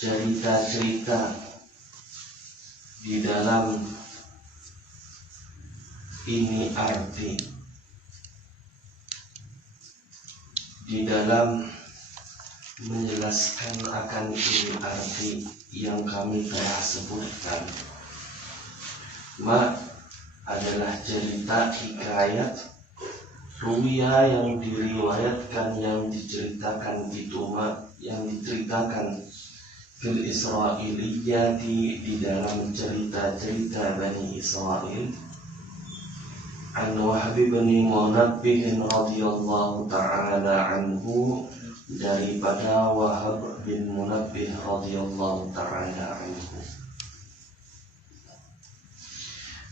cerita-cerita di dalam ini arti, di dalam menjelaskan akan ini arti yang kami telah sebutkan. Adalah cerita hikayat ruwiyah yang diriwayatkan, yang diceritakan yang diceritakan fil Israiliyati, di dalam cerita-cerita Bani Israel. An Wahb bin Munabbih radhiyallahu ta'ala anhu, daripada Wahab bin Munabbih radhiyallahu ta'ala anhu,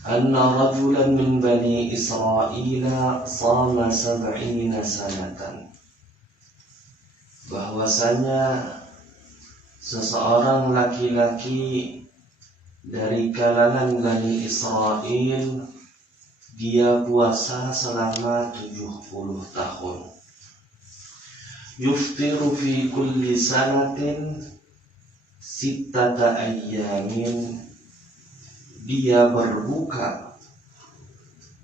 anna rajulan min Bani Israel sama 70 sanatan, bahwasanya seseorang laki-laki dari kalangan Bani Israel, dia puasa selama 70 tahun. Yuftiru fi kulli sanatin sittata ayyamin, dia berbuka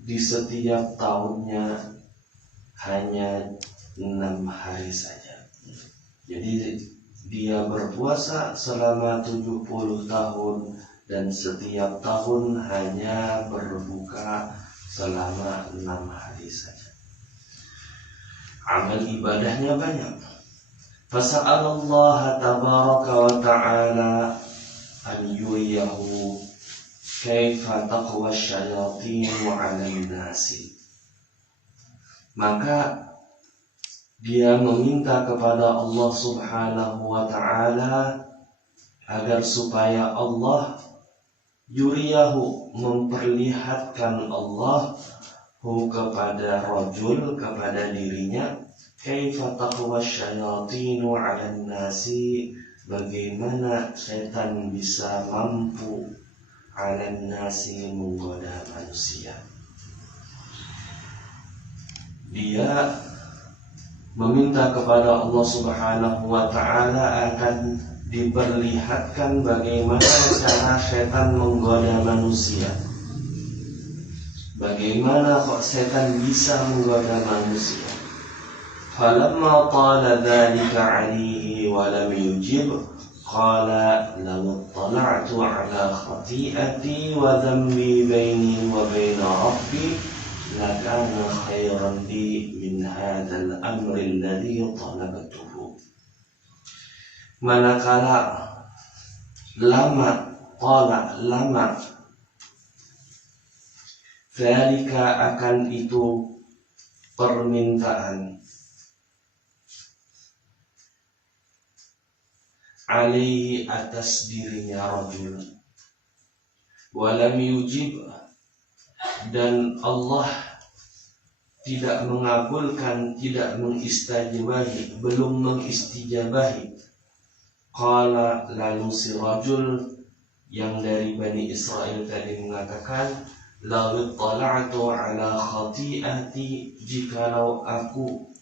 di setiap tahunnya hanya 6 hari saja. Jadi dia berpuasa selama 70 tahun dan setiap tahun hanya berbuka selama 6 hari saja. Amal ibadahnya banyak. Fasa'alallaha tabaraka wa ta'ala an yuriyahu kaifa taqwa syayatin 'alan nasi. Maka dia meminta kepada Allah Subhanahu wa ta'ala agar supaya Allah yuriyahu, memperlihatkan Allah kepada rajul, kepada dirinya, kaifa taqwa syayatinu 'alan nasi, bagaimana setan bisa mampu 'alan nasi, menggoda manusia. Dia meminta kepada Allah Subhanahu wa ta'ala akan diperlihatkan bagaimana cara setan menggoda manusia. Bagaimana kok setan bisa menggoda manusia? Falamma tala dzalika 'alaihi wa lam yujib, qala law tala'tu 'ala khati'ati wa dhanbi baini wa baina rabbi lakana khairan li min hadzal amri alladhi talabtuhu. Manakala lama dzalika, akan itu permintaan, alaihi, atas dirinya rajul, walam yujib, dan Allah tidak mengabulkan, tidak mengistijabahi, belum mengistijabahi. Qala, lalu si rajul yang dari Bani Israel tadi mengatakan, law tala'tu 'ala khati'ati, jikalau aku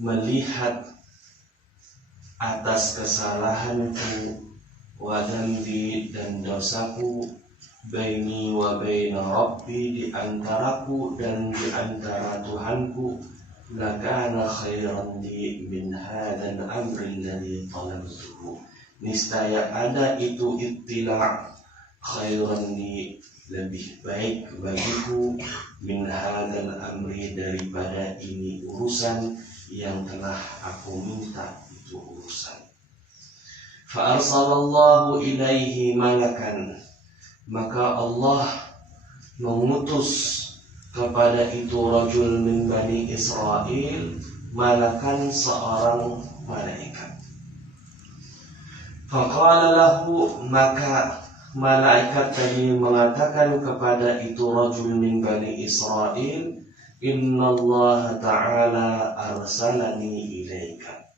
melihat atas kesalahanku, wa dhanbi, dan dosaku, baini wa baina rabbi, di antaraku dan di antara Tuhanku, lakana khairan li min hadzal amri alladhi talabtuhu, niscaya ada itu ittila' khairan li, lebih baik bagiku, min hadzal amri, daripada ini urusan yang telah aku minta, itu urusan. Fa arsalallahu ilaihi malakan, maka Allah mengutus kepada itu rajul min Bani Israel, malakan, seorang malaikat. Faqala lahu, maka malaikat tadi mengatakan kepada itu rajul min Bani Israel, innallaha ta'ala arsalani ilaika,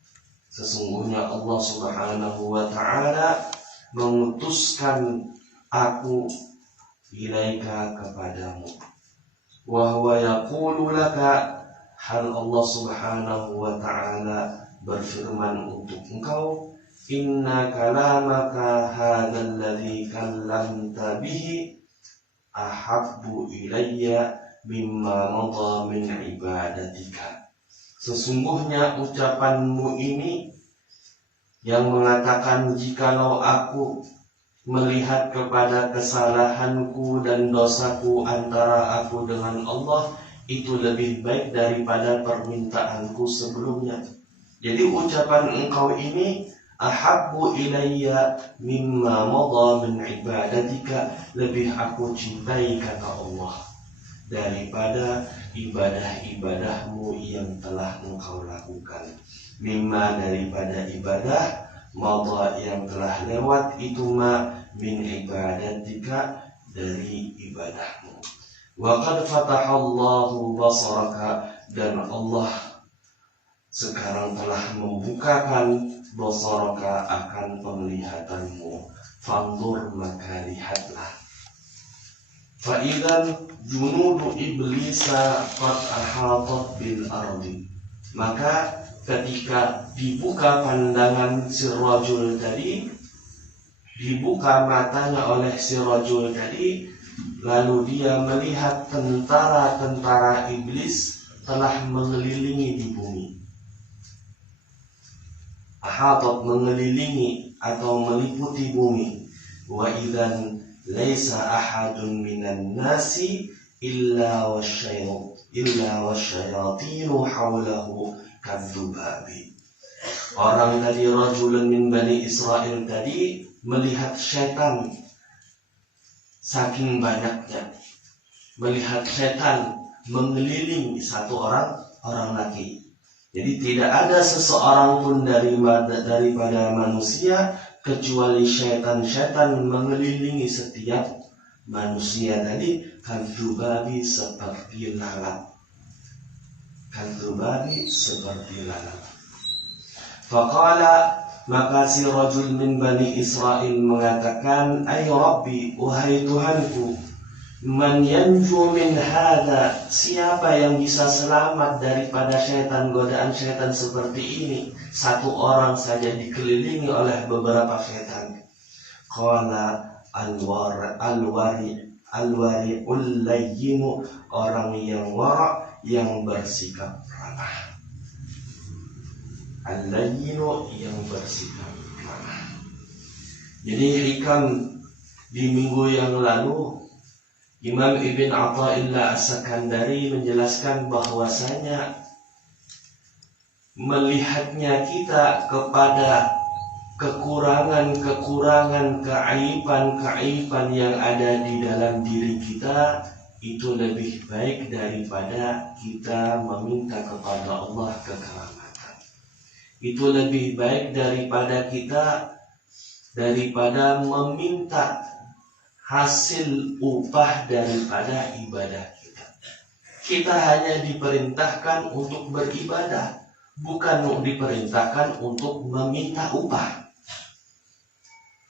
sesungguhnya Allah Subhanahu wa ta'ala mengutuskan aku ilaika, kepadamu. Wa huwa yaqulu laka, hal Allah Subhanahu wa ta'ala berfirman untuk engkau, inna kalamaka hadzal ladzi kallamta bihi ahabbu ilayya mimma madha min ibadatika. Sesungguhnya ucapanmu ini yang mengatakan jikalau aku melihat kepada kesalahanku dan dosaku antara aku dengan Allah, itu lebih baik daripada permintaanku sebelumnya. Jadi ucapan engkau ini ahabbu ilayya mimma madha min ibadatika, lebih aku cintai kata Allah daripada ibadah-ibadahmu yang telah engkau lakukan. Mimma daripada ibadah, madha yang telah lewat, itu ma min ibadatika dari ibadahmu. Wa qad fatahallahu basaraka, dan Allah sekarang telah membukakan basaraka akan penglihatanmu. Fandur, maka lihatlah. Fa'idan junudu iblisa qad ahatat bil ardi, maka ketika dibuka pandangan si rajul tadi, dibuka matanya oleh si rajul tadi, lalu dia melihat tentara-tentara iblis telah mengelilingi di bumi. Ahatat, mengelilingi atau meliputi bumi. Wa idzan laisa ahadun minan nasi illa wasyayatinu hawlahu kadzubabi. Orang tadi, rajulun min Bani Israel tadi, melihat setan saking banyaknya, melihat setan mengelilingi satu orang laki. Jadi tidak ada seseorang pun daripada manusia kecuali setan mengelilingi setiap manusia tadi, kadzubabi, seperti lalat. Kadzubabi, seperti lalat. Faqala, maka si rajul min Bani Israel mengatakan, ay Rabbi, wahai Tuhanku, man yanju min hadha, siapa yang bisa selamat daripada syaitan, godaan syaitan seperti ini? Satu orang saja dikelilingi oleh beberapa syaitan. Qala alwari'ul layyinu, orang yang wara', yang bersikap ramah. Al-layyinu, yang bersikap ramah. Jadi hikam di minggu yang lalu, Imam Ibn Athaillah As-Sakandari menjelaskan bahwasanya melihatnya kita kepada kekurangan-kekurangan, keaiban-keaiban yang ada di dalam diri kita, itu lebih baik daripada kita meminta kepada Allah kekeramatan. Itu lebih baik daripada meminta hasil upah daripada ibadah kita. Kita hanya diperintahkan untuk beribadah, bukan diperintahkan untuk meminta upah.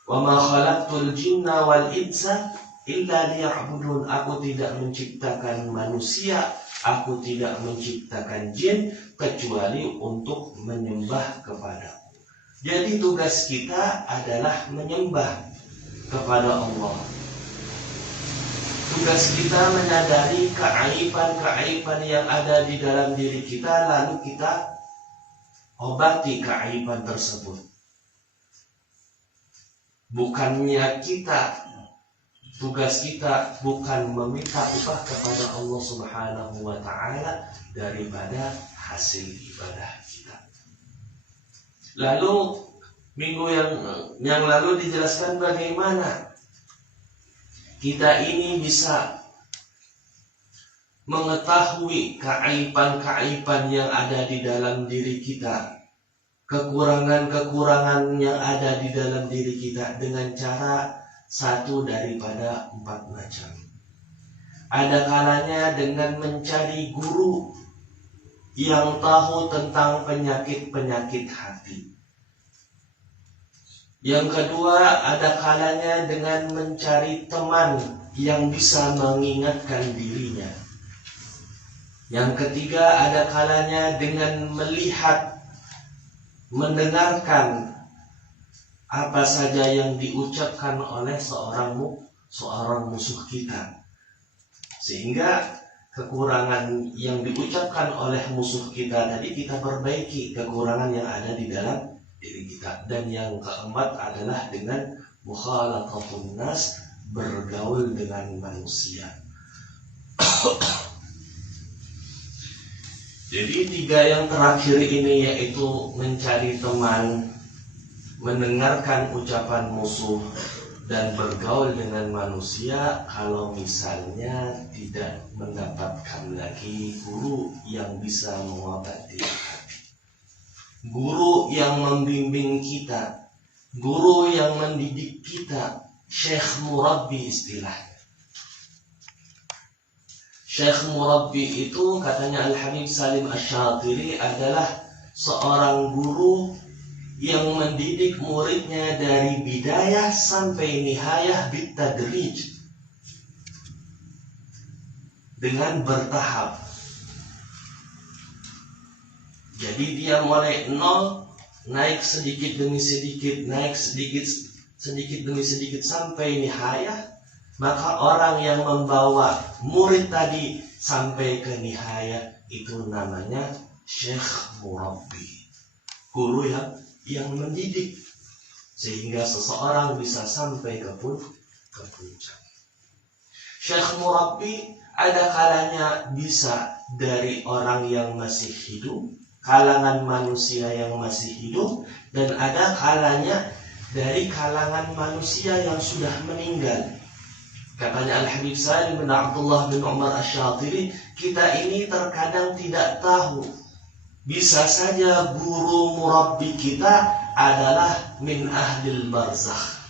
Wa ma khalaqtul jinna wal insa illa liya'budun. Aku tidak menciptakan manusia, aku tidak menciptakan jin kecuali untuk menyembah kepadaku. Jadi tugas kita adalah menyembah kepada Allah. Tugas kita menyadari keaiban-keaiban yang ada di dalam diri kita, lalu kita obati keaiban tersebut. Bukannya tugas kita bukan meminta upah kepada Allah Subhanahu wa ta'ala daripada hasil ibadah kita. Lalu minggu yang lalu dijelaskan bagaimana kita ini bisa mengetahui keaiban-keaiban yang ada di dalam diri kita, kekurangan-kekurangan yang ada di dalam diri kita, dengan cara satu daripada 4 macam. Ada kalanya dengan mencari guru yang tahu tentang penyakit-penyakit hati. Yang kedua, ada kalanya dengan mencari teman yang bisa mengingatkan dirinya. Yang ketiga, ada kalanya dengan melihat, mendengarkan apa saja yang diucapkan oleh seorang musuh kita, sehingga kekurangan yang diucapkan oleh musuh kita tadi kita perbaiki kekurangan yang ada di dalam diri kita. Dan yang keempat adalah dengan mukhalathatun nas, bergaul dengan manusia. Jadi 3 yang terakhir ini, yaitu mencari teman, mendengarkan ucapan musuh, dan bergaul dengan manusia, kalau misalnya tidak mendapatkan lagi guru yang bisa mengobati hati, guru yang membimbing kita, guru yang mendidik kita, syekh murabbi istilahnya. Syekh murabbi itu katanya Al-Habib Salim Asy-Syatiri adalah seorang guru yang mendidik muridnya dari bidayah sampai nihayah bitadrij, dengan bertahap. Jadi dia mulai nol, naik sedikit demi sedikit, naik sedikit demi sedikit sampai nihayah. Maka orang yang membawa murid tadi sampai ke nihayah itu namanya syekh murabbi, guru yang mendidik sehingga seseorang bisa sampai ke puncak. Syekh murabbi ada kalanya bisa dari orang yang masih hidup, kalangan manusia yang masih hidup, dan ada kalanya dari kalangan manusia yang sudah meninggal. Katanya Al-Habib Salim bin Abdullah bin Umar Asy-Syatiri, kita ini terkadang tidak tahu. Bisa saja guru murabbi kita adalah min ahlil barzakh.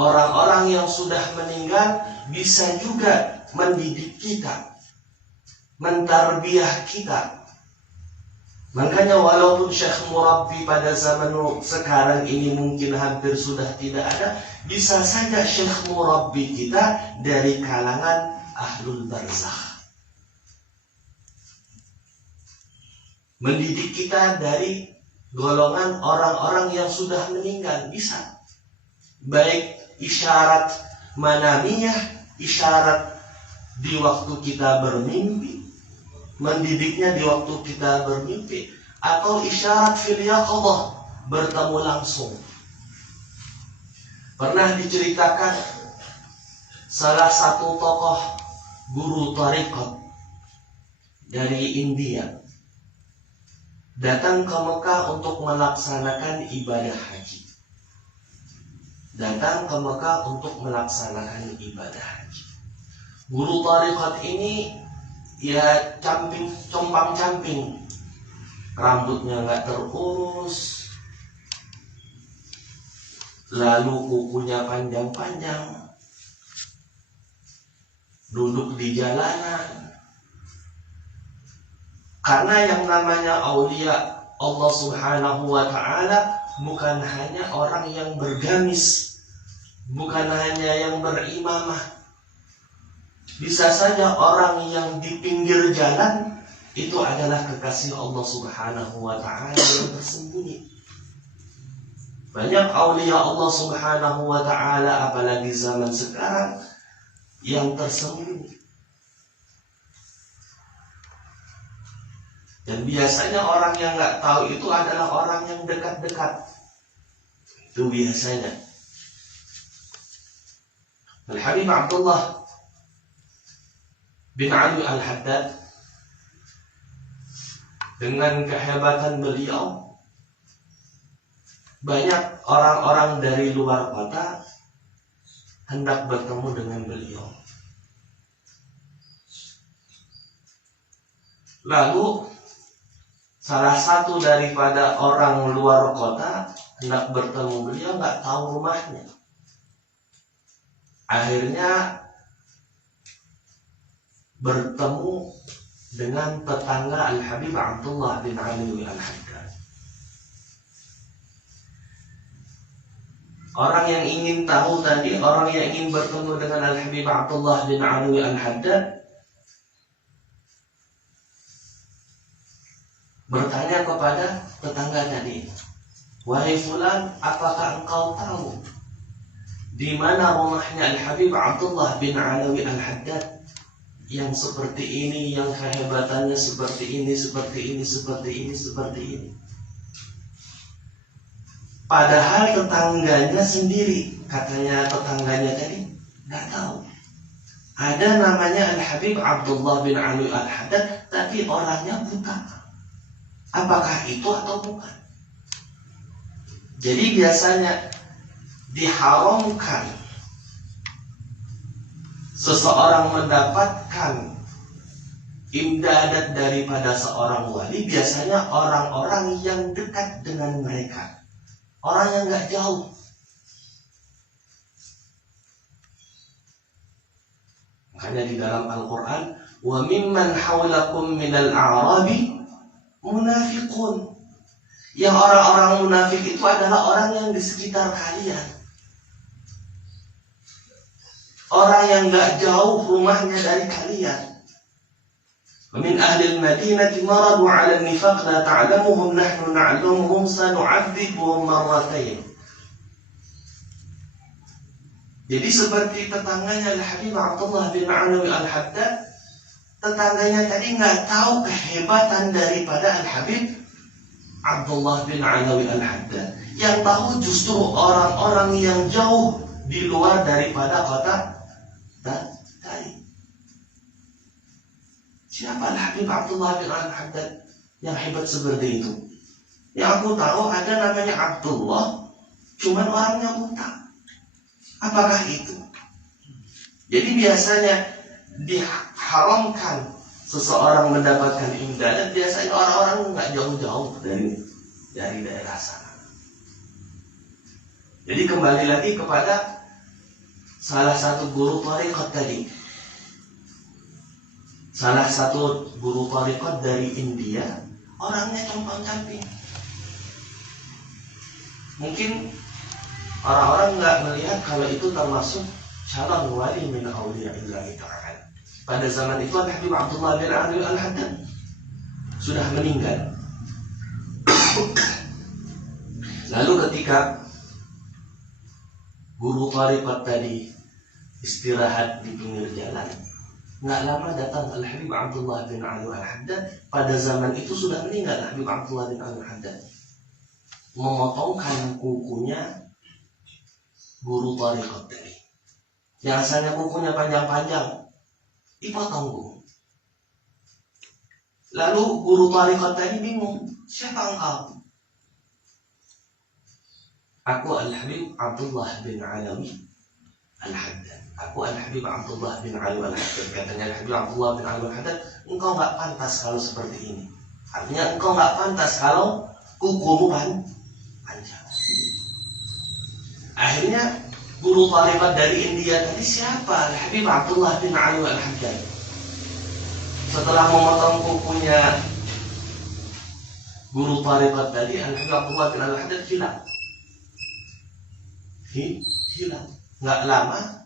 Orang-orang yang sudah meninggal bisa juga mendidik kita, mentarbiyah kita. Makanya walaupun syekh murabbi pada zaman sekarang ini mungkin hampir sudah tidak ada, bisa saja syekh murabbi kita dari kalangan ahlul barzakh, mendidik kita dari golongan orang-orang yang sudah meninggal. Bisa baik isyarat manamiyah, isyarat di waktu kita bermimpi, mendidiknya di waktu kita bermimpi, atau isyarat fil yaqadhah, bertemu langsung. Pernah diceritakan salah satu tokoh guru tariqat dari India datang ke Mekah untuk melaksanakan ibadah haji. Guru tariqat ini ya compang-camping, rambutnya nggak terurus, lalu kukunya panjang-panjang, duduk di jalanan. Karena yang namanya aulia Allah Subhanahu wa ta'ala bukan hanya orang yang bergamis, bukan hanya yang berimamah. Bisa saja orang yang di pinggir jalan itu adalah kekasih Allah Subhanahu wa ta'ala yang tersembunyi. Banyak aulia Allah Subhanahu wa ta'ala apalagi zaman sekarang yang tersembunyi. Dan biasanya orang yang nggak tahu itu adalah orang yang dekat-dekat. Itu biasanya. Al-Habib Abdullah bin Ali Al-Haddad, dengan kehebatan beliau, banyak orang-orang dari luar kota hendak bertemu dengan beliau. Lalu salah satu daripada orang luar kota hendak bertemu beliau, nggak tahu rumahnya. Akhirnya bertemu dengan tetangga Al-Habib Abdullah bin Ali Al-Haddad. Orang yang ingin tahu tadi, orang yang ingin bertemu dengan Al-Habib Abdullah bin Ali Al-Haddad, bertanya kepada tetangga tadi, Wahai fulan, apakah engkau tahu di mana rumahnya Al-Habib Abdullah bin Alawi Al-Haddad yang seperti ini, yang kehebatannya seperti ini, seperti ini, seperti ini, seperti ini. Padahal tetangganya sendiri, katanya tetangganya tadi, nggak tahu. Ada namanya Al-Habib Abdullah bin Alawi Al-Haddad, tapi orangnya buta. Apakah itu atau bukan? Jadi biasanya diharamkan seseorang mendapatkan imdadat daripada seorang wali, biasanya orang-orang yang dekat dengan mereka, orang yang gak jauh. Makanya di dalam Al-Quran, wa mimman hawlakum minal a'rabi munafiqun. Yang orang-orang munafik itu adalah orang yang di sekitar kalian, orang yang gak jauh rumahnya dari kalian. Min ahli al-Madinati maradu 'ala an-nifaq la ta'lamuhum nahnu na'lamuhum sanu'adzibuhum marratayn. Jadi seperti tetangganya Al-Habib Abdullah bin Alawi Al-Haddad, tetangganya tadi nggak tahu kehebatan daripada Al-Habib Abdullah bin Alawi Al-Haddad. Yang tahu justru orang-orang yang jauh di luar daripada kota tadi. Siapa Al-Habib Abdullah bin Al-Haddad yang hebat seperti itu? Yang aku tahu ada namanya Abdullah, cuman orangnya buta. Apakah itu? Jadi biasanya diharamkan seseorang mendapatkan imdadat, biasanya orang-orang nggak jauh-jauh dari daerah sana. Jadi kembali lagi kepada salah satu guru thariqat tadi. Salah satu guru thariqat dari India, orangnya compang-camping. Mungkin orang-orang nggak melihat kalau itu termasuk calon wali min awliya'illahi ta'ala. Pada zaman itu Al-Habib Abdullah bin Alawi Al-Haddad sudah meninggal. Lalu ketika guru thariqat tadi istirahat di pinggir jalan, nggak lama datang Al-Habib Abdullah bin Alawi Al-Haddad. Pada zaman itu sudah meninggal Al-Habib Abdullah bin Alawi Al-Haddad, memotongkan kukunya guru thariqat tadi. Yang asalnya kukunya panjang-panjang, dipotong Bu. Lalu guru thariqat tadi bingung, siapa engkau? Aku Al-Habib Abdullah bin Alawi Al-Haddad. Aku Al-Habib Abdullah bin Alawi Al-Haddad. Katanya Al-Habib Abdullah bin Alawi Al-Haddad, engkau gak pantas kalau seperti ini. Artinya engkau gak pantas kalau kukumu panjang. Akhirnya guru thariqat dari India tadi siapa? Al-Habib Abdullah bin Alawi Al-Haddad. Setelah memotong kukunya guru thariqat tadi, Al-Habib Abdullah bin Alawi Al-Haddad hilang. Nggak lama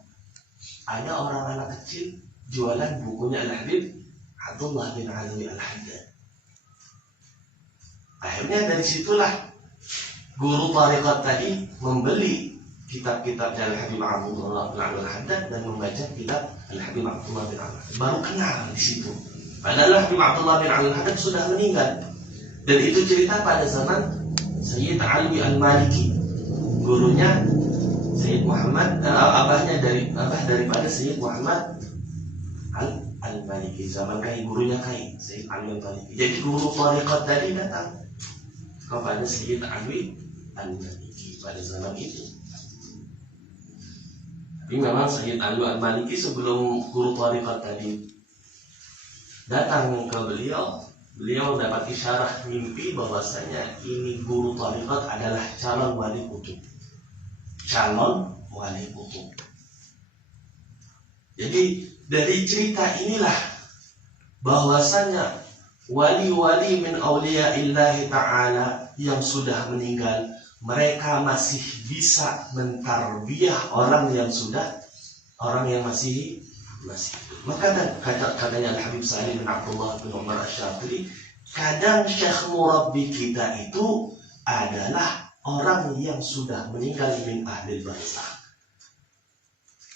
ada orang anak kecil jualan bukunya Al-Habib Abdullah bin Alawi Al-Haddad. Akhirnya dari situlah guru thariqat tadi membeli kitab-kitab Al-Habib Abdullah bin Alawi Al-Haddad dan membaca kitab Al-Habib Abdullah bin Alawi Al-Haddad. Baru kenal di situ. Padahal Al-Habib Abdullah bin Alawi Al-Haddad sudah meninggal. Dan itu cerita pada zaman Sayyid Alwi Al-Maliki, gurunya Sayyid Muhammad, abah daripada Sayyid Muhammad Al-Maliki, zaman Kai, gurunya Kai, Sayyid Alwi Al-Maliki. Jadi guru thariqat tadi datang kepada Sayyid Alwi Al-Maliki pada zaman itu. Tapi memang Sayyid Alwi Al-Maliki sebelum guru thariqat tadi datang ke beliau dapat isyarah mimpi bahwasanya ini guru thariqat adalah calon wali kutub. Jadi dari cerita inilah bahwasanya wali-wali min awliya'illahi ta'ala yang sudah meninggal, mereka masih bisa mentarbiyah orang yang masih maka katanya Al-Habib Salim bin Abdullah bin Umar Asy-Syafiri, kadang syekh murabbi kita itu adalah orang yang sudah meninggal min ahlil barzakh.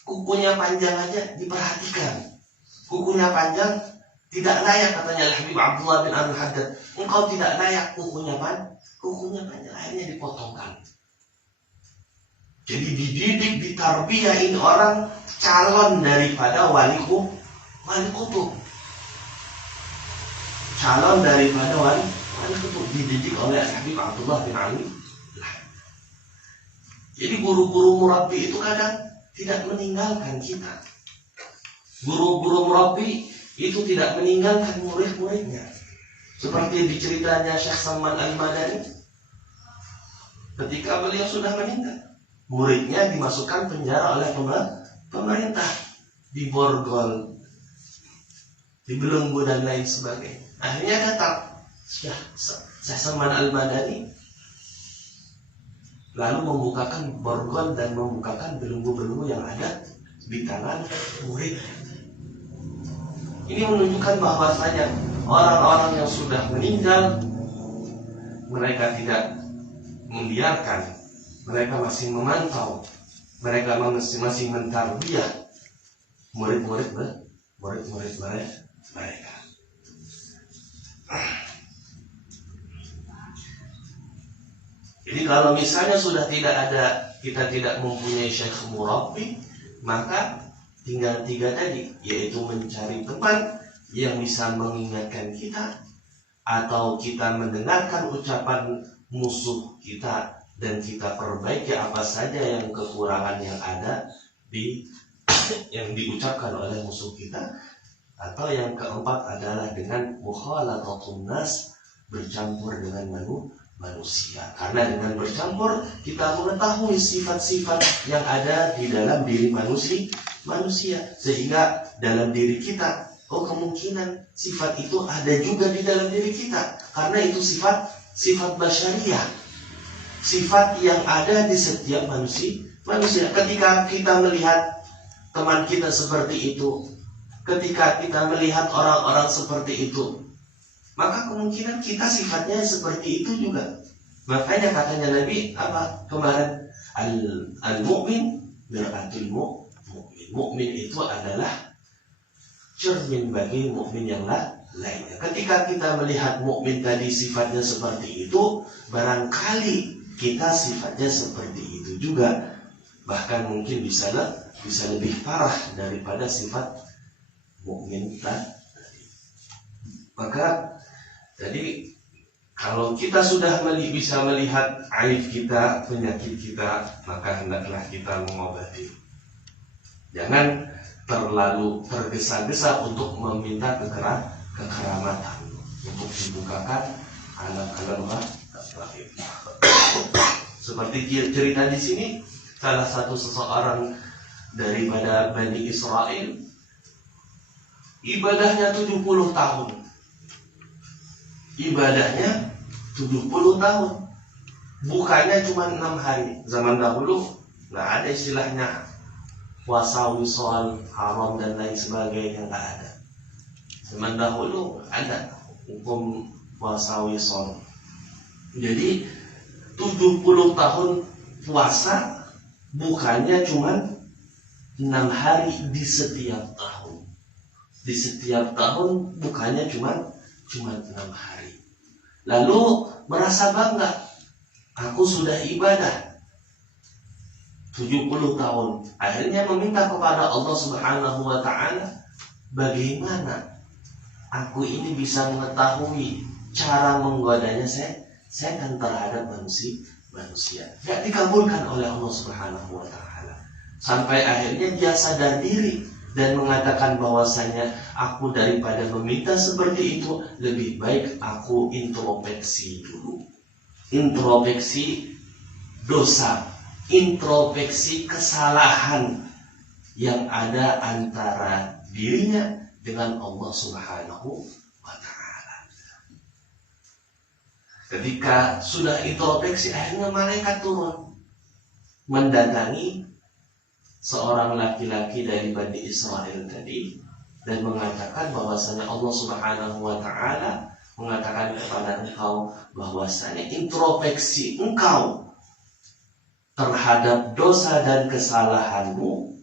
Kukunya panjang aja diperhatikan. Kukunya panjang tidak layak, katanya Habib Abdullah bin Al-Haddad. Engkau tidak layak kukunya panjang, akhirnya dipotongkan. Jadi dididik, ditarbiyah ini orang calon daripada wali kutub. Calon daripada wali kutub dididik oleh Habib Abdullah bin Ali. Jadi guru-guru murabbi itu kadang tidak meninggalkan kita. Guru-guru murabbi itu tidak meninggalkan murid-muridnya. Seperti diceritanya Syekh Salman Al-Madani. Ketika beliau sudah meninggal, muridnya dimasukkan penjara oleh pemerintah, diborgol, dibelenggu dan lain sebagainya. Akhirnya datang Syekh Salman Al-Madani, lalu membukakan borgol dan membukakan belenggu-belenggu yang ada di tangan murid. Ini menunjukkan bahwasanya orang-orang yang sudah meninggal, mereka tidak membiarkan, mereka masih memantau, mereka masih mentarbiyah murid-murid mereka. Jadi kalau misalnya sudah tidak ada, kita tidak mempunyai syekh murabbi, maka tinggal 3 tadi, yaitu mencari teman yang bisa mengingatkan kita, atau kita mendengarkan ucapan musuh kita dan kita perbaiki apa saja yang kekurangan yang ada yang diucapkan oleh musuh kita, atau yang keempat adalah dengan mukhalatatun nas, bercampur dengan manusia. Karena dengan bercampur kita mengetahui sifat-sifat yang ada di dalam diri manusia, sehingga dalam diri kita, kemungkinan sifat itu ada juga di dalam diri kita, karena itu sifat basyariah, sifat yang ada di setiap manusia. Ketika kita melihat teman kita seperti itu, ketika kita melihat orang-orang seperti itu, maka kemungkinan kita sifatnya seperti itu juga. Makanya katanya Nabi apa kemarin, al-mu'min mir'atul mu'min. Mu'min itu adalah cermin bagi mukmin yang lainnya. Ketika kita melihat mukmin tadi sifatnya seperti itu, barangkali kita sifatnya seperti itu juga. Bahkan mungkin bisa lebih parah daripada sifat mukmin tadi. Maka jadi kalau kita sudah bisa melihat aib kita, penyakit kita, maka hendaklah kita mengobati. Jangan terlalu tergesa-gesa untuk meminta kekeramatan, untuk dibukakan alam-alam gaib. Seperti cerita di sini, salah satu seseorang daripada Bani Israel, ibadahnya 70 tahun. Ibadahnya 70 tahun. Bukanya cuma 6 hari. Zaman dahulu nggak ada istilahnya puasa wisol, haram dan lain sebagainya, nggak ada. Zaman dahulu ada hukum puasa wisol. Jadi 70 tahun puasa, bukannya cuma 6 hari di setiap tahun. Di setiap tahun bukannya cuma 6 hari. Lalu merasa bangga, aku sudah ibadah 70 tahun. Akhirnya meminta kepada Allah Subhanahu wa ta'ala, bagaimana aku ini bisa mengetahui cara menggodanya setan terhadap manusia. Tidak dikabulkan oleh Allah Subhanahu wa ta'ala. Sampai akhirnya dia sadar diri dan mengatakan bahwasanya aku daripada meminta seperti itu, lebih baik aku introspeksi dulu. Introspeksi dosa, introspeksi kesalahan yang ada antara dirinya dengan Allah Subhanahu wa ta'ala. Ketika sudah introspeksi, akhirnya malaikat turun mendatangi seorang laki-laki dari Bani Israel tadi dan mengatakan bahwasanya Allah Subhanahu wa ta'ala mengatakan kepada engkau bahwasanya introspeksi engkau terhadap dosa dan kesalahanmu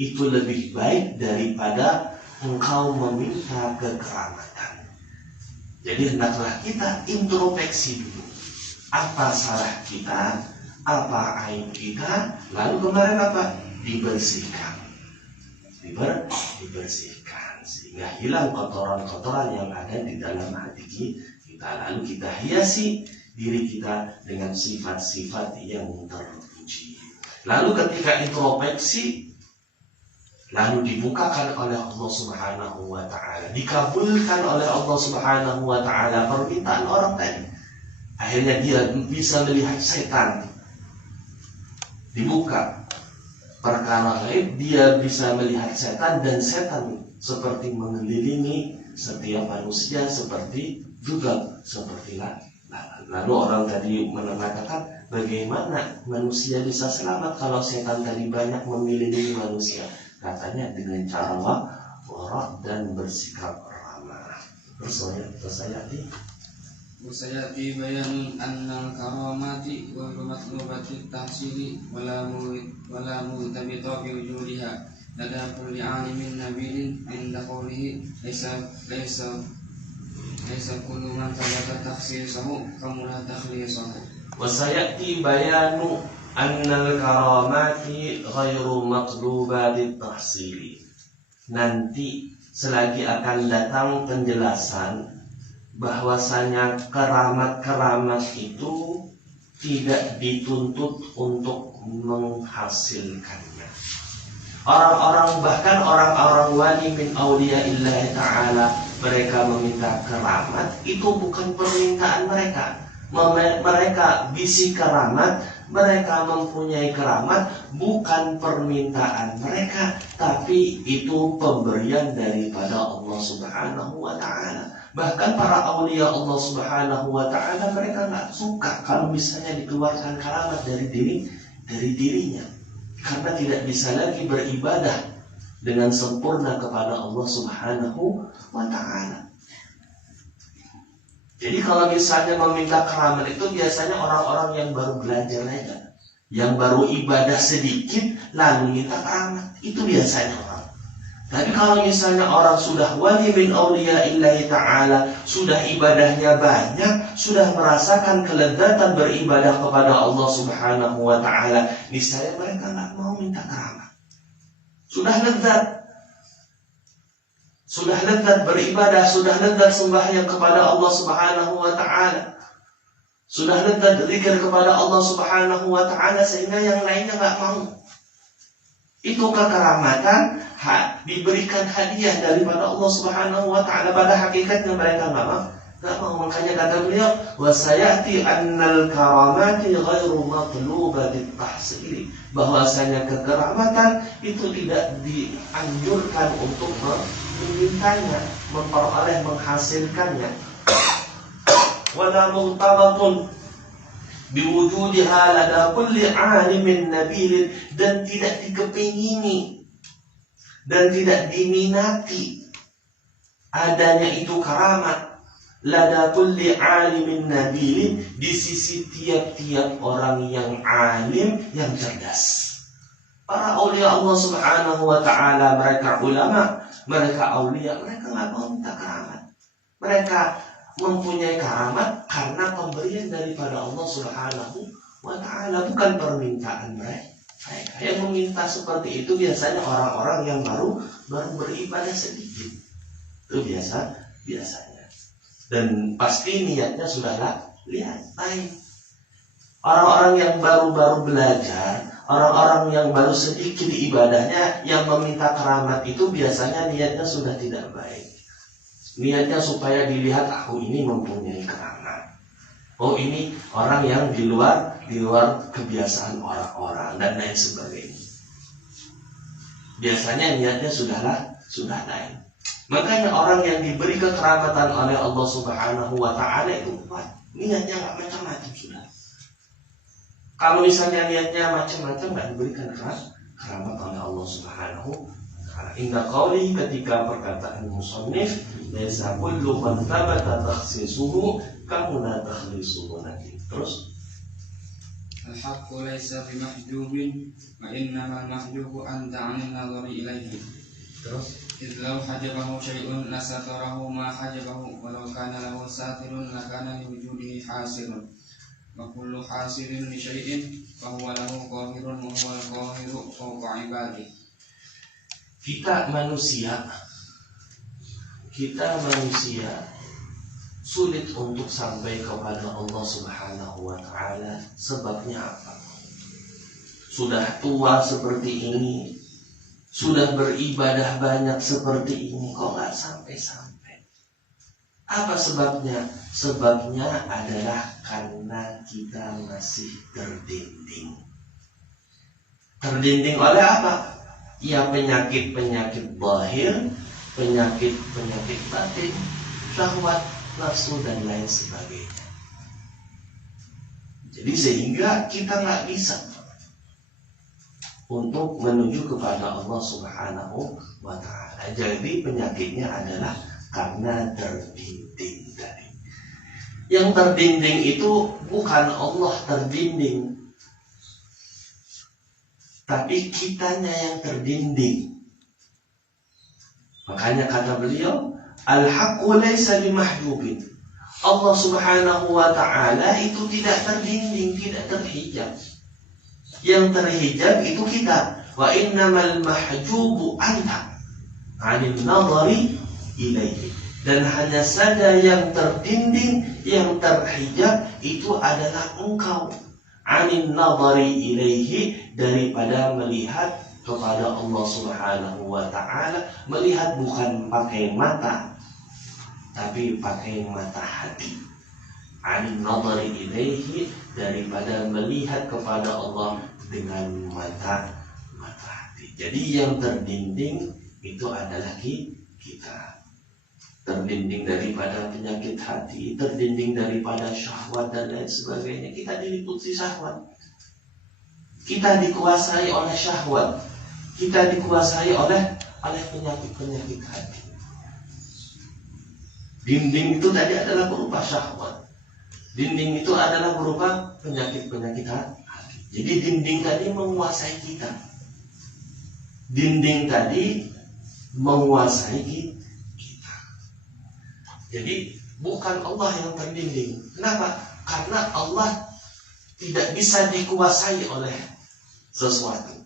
itu lebih baik daripada engkau meminta kekeramatan. Jadi hendaklah kita introspeksi dulu. Apa salah kita, apa aib kita, lalu kemarin apa? Dibersihkan. Dibersihkan sehingga hilang kotoran-kotoran yang ada di dalam hati kita. Lalu kita hiasi diri kita dengan sifat-sifat yang terpuji. Lalu ketika introspeksi, lalu dibukakan oleh Allah Subhanahu wa ta'ala, dikabulkan oleh Allah Subhanahu wa ta'ala permintaan orang tadi. Akhirnya dia bisa melihat setan, dibuka perkara gaib, dia bisa melihat setan, dan setan seperti mengelilingi setiap manusia seperti juga seperti lalat. Lalu orang tadi mengatakan, bagaimana manusia bisa selamat kalau setan tadi banyak mengelilingi manusia? Katanya dengan cara warak dan bersikap ramah. Terus saya وسيأتي بيان أن الكرامات غير مطلوبة التحصيل ولا مرتبطة بوجودها لدى كل عالم نبيل عند قوله ليس كل من ثبت تخصيصه كمل تخليصه. وسيأتي بيان أن الكرامات غير مطلوبة التحصيل. Nanti selagi akan datang penjelasan bahwasanya keramat-keramat itu tidak dituntut untuk menghasilkannya. Bahkan orang-orang wali min auliyaillah ta'ala, mereka meminta keramat, itu bukan permintaan mereka. Mereka bisi keramat, mereka mempunyai keramat, bukan permintaan mereka, tapi itu pemberian daripada Allah Subhanahu wa ta'ala. Bahkan para aulia Allah Subhanahu wa ta'ala, mereka nggak suka kalau misalnya dikeluarkan keramat dari dirinya, karena tidak bisa lagi beribadah dengan sempurna kepada Allah Subhanahu wa ta'ala. Jadi kalau misalnya meminta keramat itu biasanya orang-orang yang baru belajar aja, yang baru ibadah sedikit lalu minta keramat, itu biasanya orang. Tapi kalau misalnya orang sudah wali min auliyaillah ta'ala, sudah ibadahnya banyak, sudah merasakan kelezatan beribadah kepada Allah Subhanahu wa ta'ala, niscaya mereka nggak mau minta keramat. Sudah lezat beribadah, sudah lezat sembahyang kepada Allah Subhanahu wa ta'ala, sudah lezat zikir kepada Allah Subhanahu wa ta'ala, sehingga yang lainnya nggak mau. Itu kekeramatan diberikan hadiah daripada Allah Subhanahu wa ta'ala. Pada hakikatnya mereka nggak mau. Makanya kata beliau, wasayati annal karamati ghairu matlubatit tahsili, bahwasanya kekeramatan itu tidak dianjurkan untuk memintanya, memperoleh, menghasilkannya. Wala murtabatun biwujudiha lada kulli alimin nabilin, dan tidak dikepingini dan tidak diminati adanya itu karamat lada kulli alimin nabilin, di sisi tiap-tiap orang yang alim, yang cerdas. Para aulia Allah Subhanahu wa ta'ala, mereka ulama, mereka aulia, mereka nggak mau minta karamat. Mereka mempunyai karamat karena pemberian daripada Allah Subhanahu wa ta'ala, bukan permintaan mereka. Yang meminta seperti itu biasanya orang-orang yang baru beribadah sedikit. Itu biasanya. Dan pasti niatnya sudahlah lihat baik. Orang-orang yang baru belajar, orang-orang yang baru sedikit ibadahnya, yang meminta keramat itu biasanya niatnya sudah tidak baik. Niatnya supaya dilihat, aku ini mempunyai keramat. Oh, ini orang yang di luar kebiasaan orang-orang dan lain sebagainya. Biasanya niatnya sudah lain. Makanya orang yang diberi kekeramatan oleh Allah Subhanahu wa ta'ala itu kuat. Niatnya nggak macam-macam sudah. Kalau misalnya niatnya macam-macam, nggak diberikan keramat oleh Allah Subhanahu wa ta'ala. Inna qawli, ketika perkataan musannif, laisa kullu man thabata takhsisuhu kamuna takhlisuhu. Nanti terus Al-haqqu laysa bimahjubin wa innamal mahjubu anta 'anil nadhari ilaihi. Terus إذ لو حجبه شيء لستره ما حجبه ولو كان له ساتر لكان لوجوده حاصل وكل حاصل لشيء فهو له قاهر وهو القاهر فوق عباده. Kita manusia sulit untuk sampai kepada Allah Subhanahu wa Ta'ala. Sebabnya apa? Sudah tua seperti ini, sudah beribadah banyak seperti ini, kok nggak sampai-sampai? Apa sebabnya? Sebabnya adalah karena kita masih terdinding. Terdinding oleh apa? Ya penyakit-penyakit zahir, penyakit-penyakit batin, syahwat, nafsu dan lain sebagainya. Jadi sehingga kita nggak bisa untuk menuju kepada Allah Subhanahu wa Ta'ala. Jadi penyakitnya adalah karena terdinding tadi. Yang terdinding itu bukan Allah terdinding, tapi kitanya yang terdinding. Makanya kata beliau, Al-haqqu laysa bimahjubin. Allah Subhanahu wa Ta'ala itu tidak terdinding, tidak terhijab. Yang terhijab itu kita. Wa innamal mahjubu anta 'anil nadhari ilaihi. Dan hanya saja yang terdinding, yang terhijab itu adalah engkau. 'Anil nadhari ilaihi, daripada melihat kepada Allah Subhanahu wa Ta'ala. Melihat bukan pakai mata, tapi pakai mata hati. 'Anil nadhari ilaihi, daripada melihat kepada Allah dengan mata hati. Jadi yang terdinding itu adalah kita. Terdinding daripada penyakit hati, terdinding daripada syahwat dan lain sebagainya. Kita diliputi syahwat, kita dikuasai oleh syahwat, kita dikuasai oleh penyakit-penyakit hati. Dinding itu tadi adalah berupa syahwat, dinding itu adalah berupa penyakit-penyakit hati. Jadi dinding tadi menguasai kita. Dinding tadi menguasai kita. Jadi bukan Allah yang terdinding. Kenapa? Karena Allah tidak bisa dikuasai oleh sesuatu.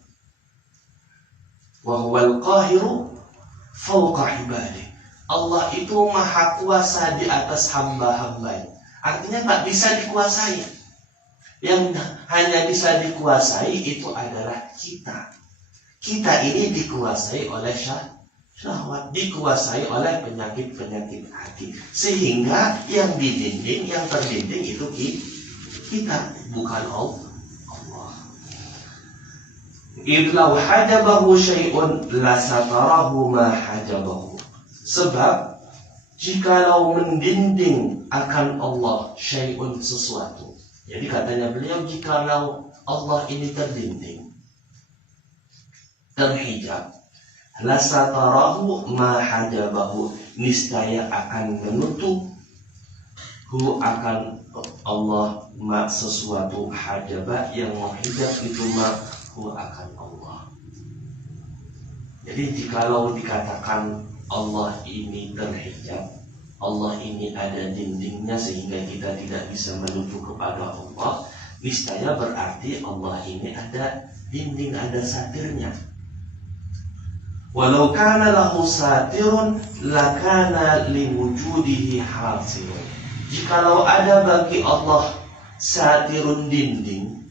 Wa huwal qahiru fawqa ibadihi. Allah itu maha kuasa di atas hamba-hambanya. Artinya tak bisa dikuasai. Yang hanya bisa dikuasai itu adalah kita. Kita ini dikuasai oleh syahwat, dikuasai oleh penyakit-penyakit hati. Sehingga yang didinding, yang terdinding itu kita, bukan Allah. Idlau hajabahu syai'un lasatarahu ma hajabahu. Sebab jikalau mendinding akan Allah syai'un, sesuatu. Jadi katanya beliau, jikalau Allah ini terdinding, terhijab, lasatarahu ma hajabahu, niscaya akan menutup akan Allah ma sesuatu hajabah, yang menghijab itu ma akan Allah. Jadi jikalau dikatakan Allah ini terhijab, Allah ini ada dindingnya sehingga kita tidak bisa menuju kepada Allah, niscaya berarti Allah ini ada dinding, ada satirnya. Walau kana lahu satirun lakana liwujudihi hasilun. Jikalau ada bagi Allah satirun, dinding,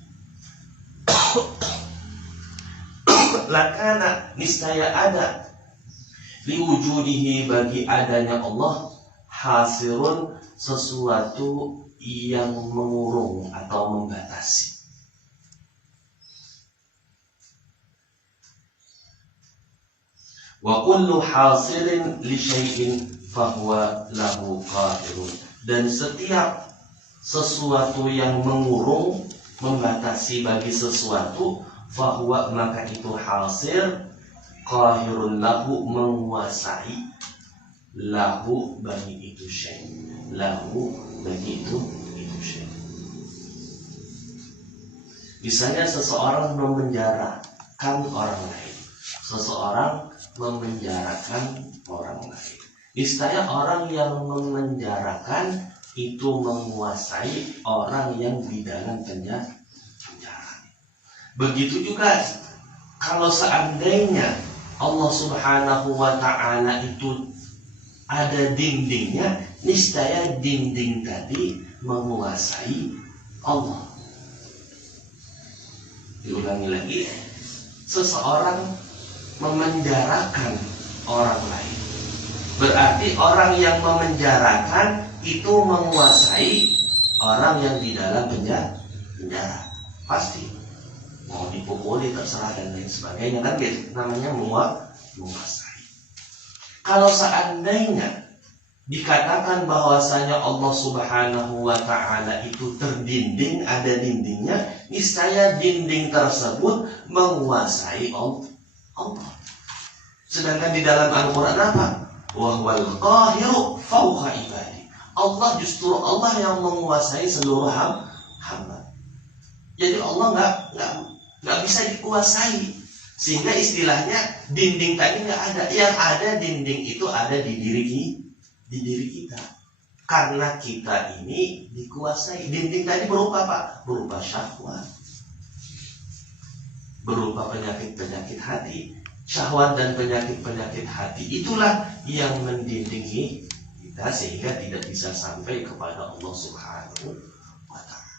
lakana, niscaya ada, liwujudihi, bagi adanya Allah, hasirun, sesuatu yang mengurung atau membatasi. Wa kullu hasirin li syai'in fahuwa lahu qahirun. Dan setiap sesuatu yang mengurung, membatasi bagi sesuatu, fahuwa, maka itu hasir, qahirun lahu, menguasai, lahu, bagi itu syai', lahu, bagi itu syai'. Misalnya seseorang memenjarakan orang lain. Seseorang memenjarakan orang lain. Niscaya orang yang memenjarakan itu menguasai orang yang di dalam penjara. Begitu juga kalau seandainya Allah Subhanahu wa ta'ala itu ada dindingnya, niscaya dinding tadi menguasai Allah. Diulangi lagi, seseorang memenjarakan orang lain, berarti orang yang memenjarakan itu menguasai orang yang di dalam penjara. Pasti mau dipukuli terserah dan lain sebagainya, kan gitu, namanya menguasai. Kalau seandainya dikatakan bahwasanya Allah Subhanahu wa ta'ala itu terdinding, ada dindingnya, niscaya dinding tersebut menguasai Allah. Sedangkan di dalam Al-Quran apa? Wa huwal qahiru fawqa ibadi. Allah justru Allah yang menguasai seluruh hamba. Jadi Allah nggak bisa dikuasai. Sehingga istilahnya dinding tadi nggak ada. Yang ada dinding itu ada di diri kita. Karena kita ini dikuasai. Dinding tadi berupa apa? Berupa syahwat, berupa penyakit-penyakit hati. Syahwat dan penyakit-penyakit hati itulah yang mendindingi kita sehingga tidak bisa sampai kepada Allah Subhanahu wa ta'ala.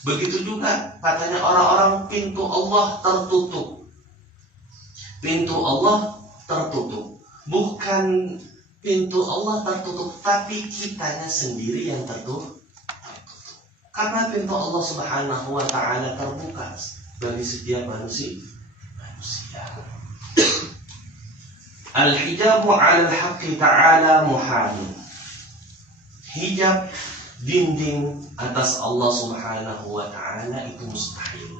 Begitu juga katanya orang-orang pintu Allah tertutup. Pintu Allah tertutup. Bukan pintu Allah tertutup, tapi kitanya sendiri yang tertutup. Karena pintu Allah Subhanahu wa ta'ala terbuka bagi setiap manusia. Al-hijabu 'ala al-haqqi ta'ala muhalun. Hijab, dinding atas Allah Subhanahu wa ta'ala itu mustahil.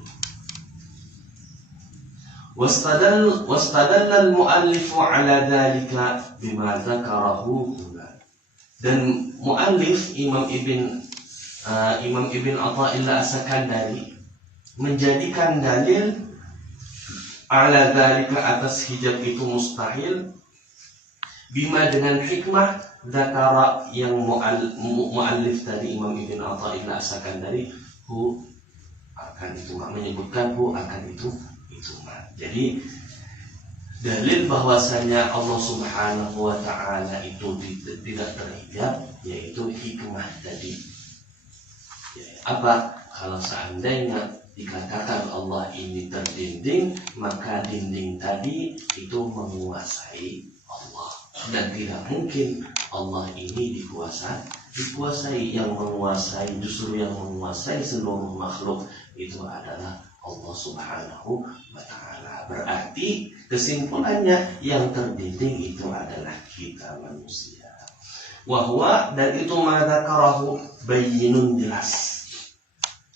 Wastadalla al-mu'allifu 'ala dhalika bima dzakarahu. Dan mu'allif Imam Ibn Athaillah As-Sakandari menjadikan dalil 'ala dzalika atas hijab itu mustahil bima dengan hikmah dzakara yang muallif tadi Imam Ibn Athaillah As-Sakandari hu akan itu menyebutkan hu akan itu. Jadi dalil bahwasanya Allah Subhanahu wa ta'ala itu tidak terhijab yaitu hikmah tadi. Apa? Kalau seandainya dikatakan Allah ini terdinding, maka dinding tadi itu menguasai Allah. Dan tidak mungkin Allah ini dikuasai. Yang menguasai, justru yang menguasai seluruh makhluk itu adalah Allah Subhanahu wa ta'ala. Berarti kesimpulannya yang terdinding itu adalah kita manusia. Wahwa, dan itu madzakarahu bayyinun, jelas.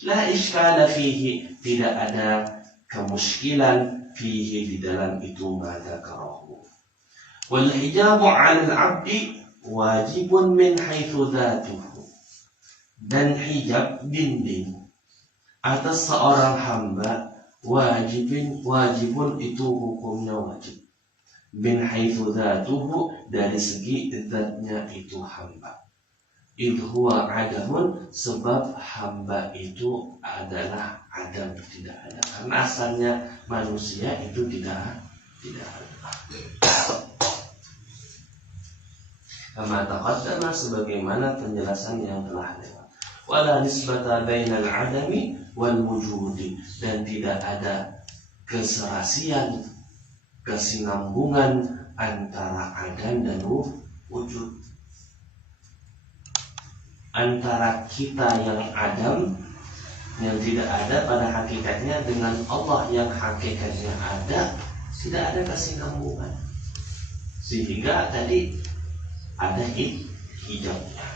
La iskala fihi, tidak ada kemuskilan fihi di dalam itu madzakarahu. Wal hijabu 'ala al-'abdi wajibun min haitsu dzatuhu. Dan hijab, dinding atas seorang hamba wajibun itu hukumnya wajib. Min haitsu dzatuhu, dari segi zatnya itu hamba. Idh huwa adamun, sebab hamba itu adalah adam, tidak ada. Karena asalnya manusia itu tidak ada. Kama taqaddama, sebagaimana penjelasan yang telah lewat. Wala nisbata bainal adami wal wujudi, dan tidak ada keserasian, kesinambungan antara adam dan wujud. Antara kita yang adam, yang tidak ada pada hakikatnya, dengan Allah yang hakikatnya ada, tidak ada kesinambungan. Sehingga tadi ada hijabnya.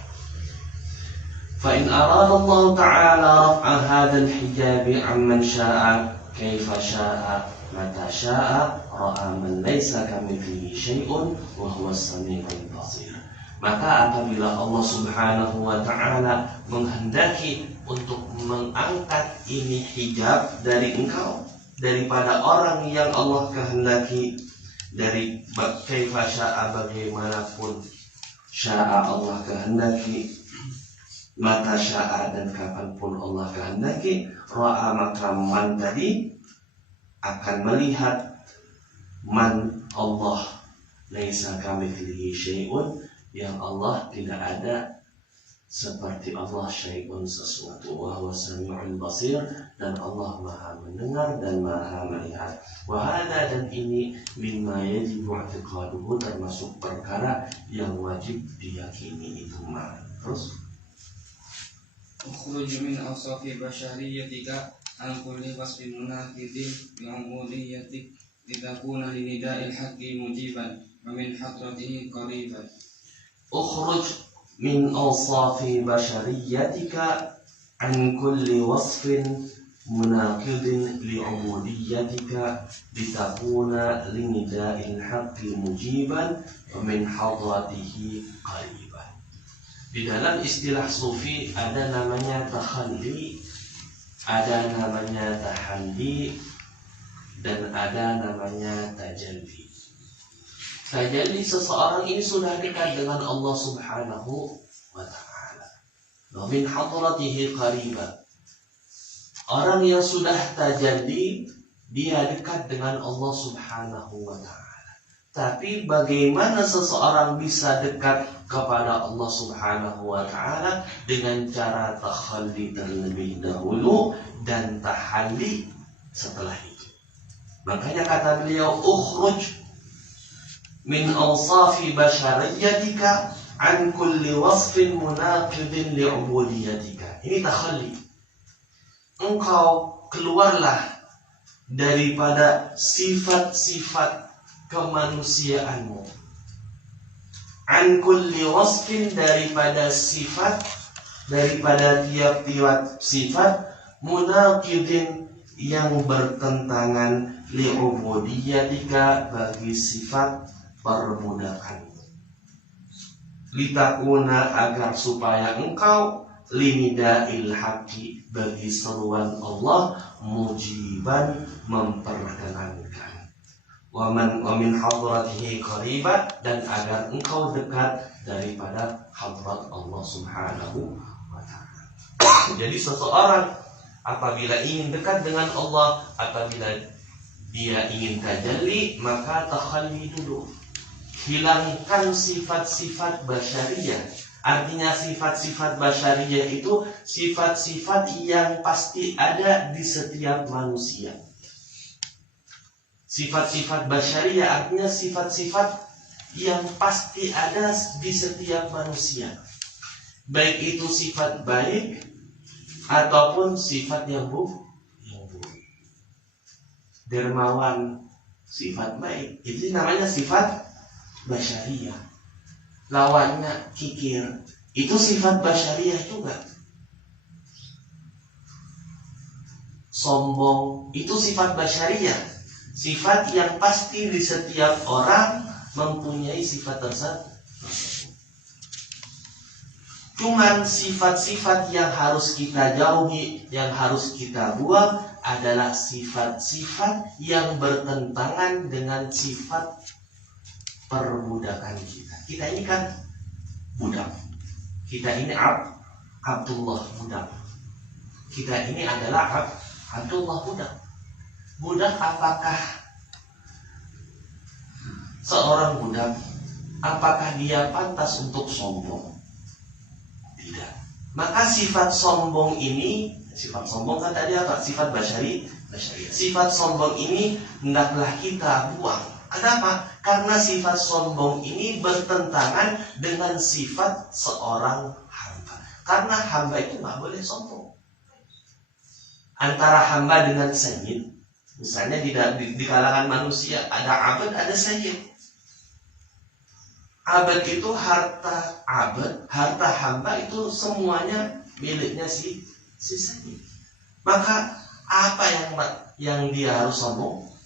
Fa in arada Allah Ta'ala raf'a hadzal hijabi 'amman syaa'a kaifa syaa'a mata syaa'a ra'a man laisa kamitslihi syai'un wa huwa as-sami'ul basir. Maka apabila Allah Subhanahu wa ta'ala menghendaki untuk mengangkat ini hijab dari engkau, daripada orang yang Allah kehendaki, dari kaifa sya'a, bagaimanapun sya'a Allah kehendaki, maka sya'a dan kapanpun Allah kehendaki, ra'a, maka man tadi akan melihat man Allah, laisa kamitslihi syai'un, yang Allah tidak ada seperti Allah syai'un, sesuatu, wa huwa sami'ul basir, dan Allah maha mendengar dan maha melihat. Wa hadza, dan ini mimma yajibu i'tiqaduhu, termasuk perkara yang wajib diyakini itu mah. Terus ukhruj min awsafi basyariyatika an kulli wasfin munaqidin bi'ubudiyatik litakuna linida'il haqqi mujiban wa min hadratihi qariban. ukhruj min awsafi basyariyatika an kulli wasfin munaqidin li'ubudiyatika litakuna linida'il haqqi mujiban wa min hadratihi qariban. Di dalam istilah sufi ada namanya takhalli, ada namanya tahalli, dan ada namanya tajalli. Tajalli, seseorang ini sudah dekat dengan Allah Subhanahu wa ta'ala. Wa min hadratihi qariban. Orang yang sudah tajalli, dia dekat dengan Allah Subhanahu wa ta'ala. Tapi bagaimana seseorang bisa dekat kepada Allah Subhanahu wa ta'ala? Dengan cara takhalli terlebih dahulu dan tahalli setelah itu. Makanya kata beliau, ukhruj min awsafi basyariyatika an kulli wasfin munaqidin li'ubudiyatika. Ini takhalli. Engkau keluarlah daripada sifat-sifat kemanusiaanmu. An kulli wasfin, daripada sifat, daripada tiap-tiap sifat, munaqidin, yang bertentangan, li'ubudiyatika, bagi sifat perbudakan. Litakuna, agar supaya engkau, linida'il haqqi, bagi seruan Allah, mujiban, memperkenankan. Wa min hadratihi qariban, dan agar engkau dekat daripada hadrat Allah Subhanahu wa ta'ala. Jadi seseorang apabila ingin dekat dengan Allah, apabila dia ingin tajalli, maka takhalli dulu. Hilangkan sifat-sifat basyariyah. Artinya sifat-sifat basyariyah itu sifat-sifat yang pasti ada di setiap manusia. Sifat-sifat basyariyah artinya sifat-sifat yang pasti ada di setiap manusia. Baik itu sifat baik ataupun sifat yang buruk. Dermawan, sifat baik, itu namanya sifat basyariyah. Lawannya kikir, itu sifat basyariyah juga. Sombong, itu sifat basyariyah. Sifat yang pasti di setiap orang mempunyai sifat tersebut. Cuman sifat-sifat yang harus kita jauhi, yang harus kita buang adalah sifat-sifat yang bertentangan dengan sifat perbudakan kita. Kita ini kan budak. Kita ini Abdullah, budak. Kita ini adalah Abdullah, budak. Budak, apakah seorang budak, apakah dia pantas untuk sombong? Tidak. Maka sifat sombong ini, sifat sombong kan tadi apa? Sifat basyari. Sifat sombong ini hendaklah kita buang. Kenapa? Karena sifat sombong ini bertentangan dengan sifat seorang hamba. Karena hamba itu nggak boleh sombong. Antara hamba dengan sayyid, misalnya di kalangan manusia ada abad, ada sayyid. Abad itu harta abad, harta hamba itu semuanya miliknya si sayyid. Maka apa yang dia harus